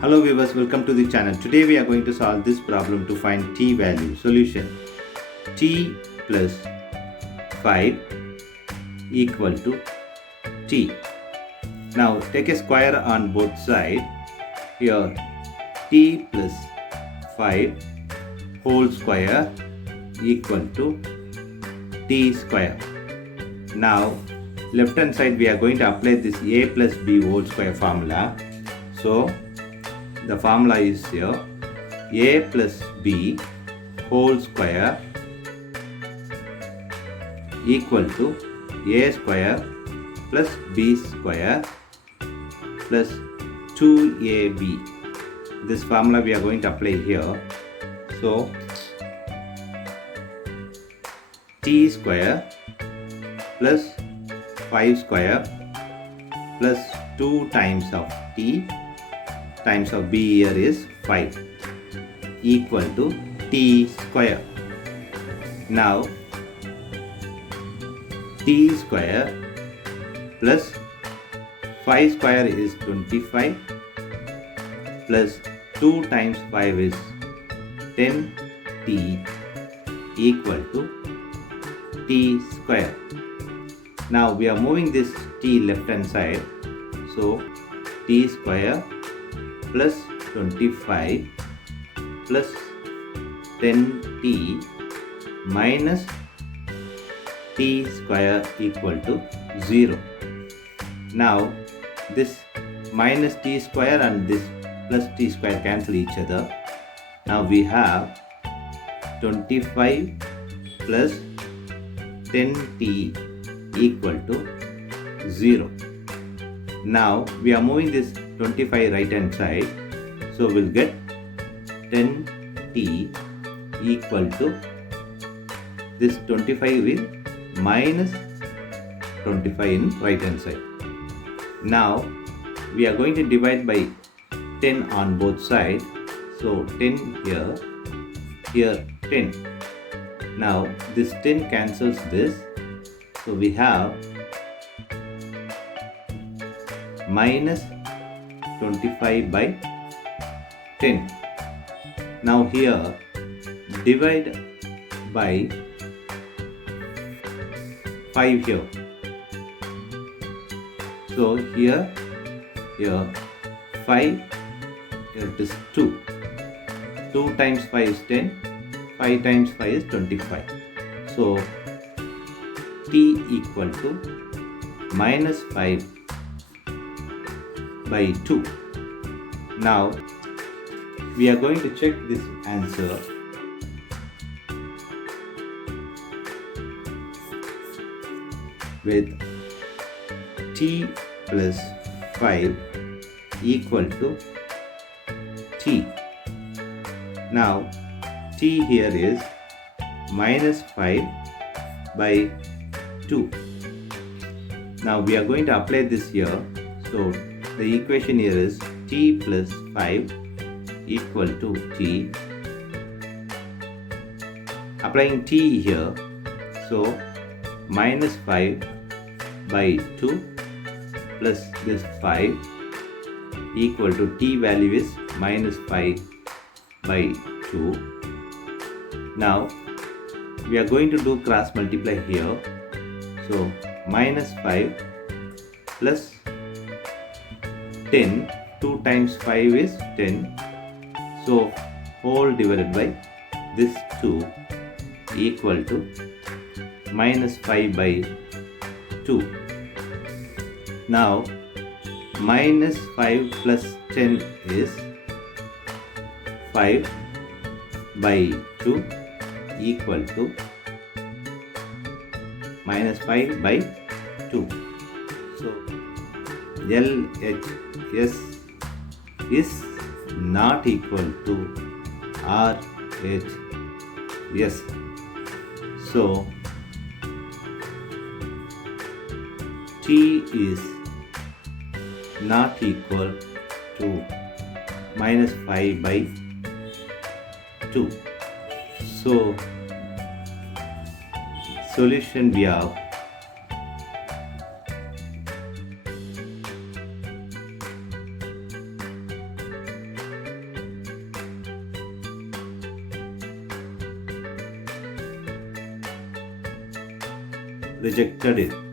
Hello viewers, welcome to the channel. Today we are going to solve this problem to find t value. Solution: t plus 5 equal to t. Now take a square on both sides. Here t plus 5 whole square equal to t square. Now left hand side we are going to apply this a plus b whole square formula. So the formula is here: a plus b whole square equal to a square plus b square plus 2ab. This formula we are going to apply here. So t square plus 5 square plus 2 times of t times of b here is 5 equal to t square. Now t square plus 5 square is 25 plus 2 times 5 is 10t equal to t square. Now we are moving this t left hand side. So t square plus 25 plus 10t minus t square equal to 0. Now this minus t square and this plus t square cancel each other. Now we have 25 plus 10t equal to 0. Now we are moving this 25 right hand side, so we'll get 10t equal to this 25 is minus 25 in right hand side. Now we are going to divide by 10 on both sides, so 10 here 10. Now this 10 cancels this, so we have minus 25 by 10. Now here divide by 5 here. So here 5, here it is 2. 2 times 5 is 10, 5 times 5 is 25. So t equal to minus 5 by 2. Now we are going to check this answer. With t plus 5 equal to t. Now t here is minus 5 by 2. Now we are going to apply this here. So the equation here is t plus 5 equal to t. Applying t here, so minus 5 by 2 plus this 5 equal to t value is minus 5 by 2. Now we are going to do cross multiply here. So minus 5 plus 10, 2 times 5 is 10. So whole divided by this 2 equal to minus 5 by 2. Now minus 5 plus 10 is 5 by 2 equal to minus 5 by 2. So LHS is not equal to RHS. So t is not equal to minus 5 by 2. So solution we have rejected it.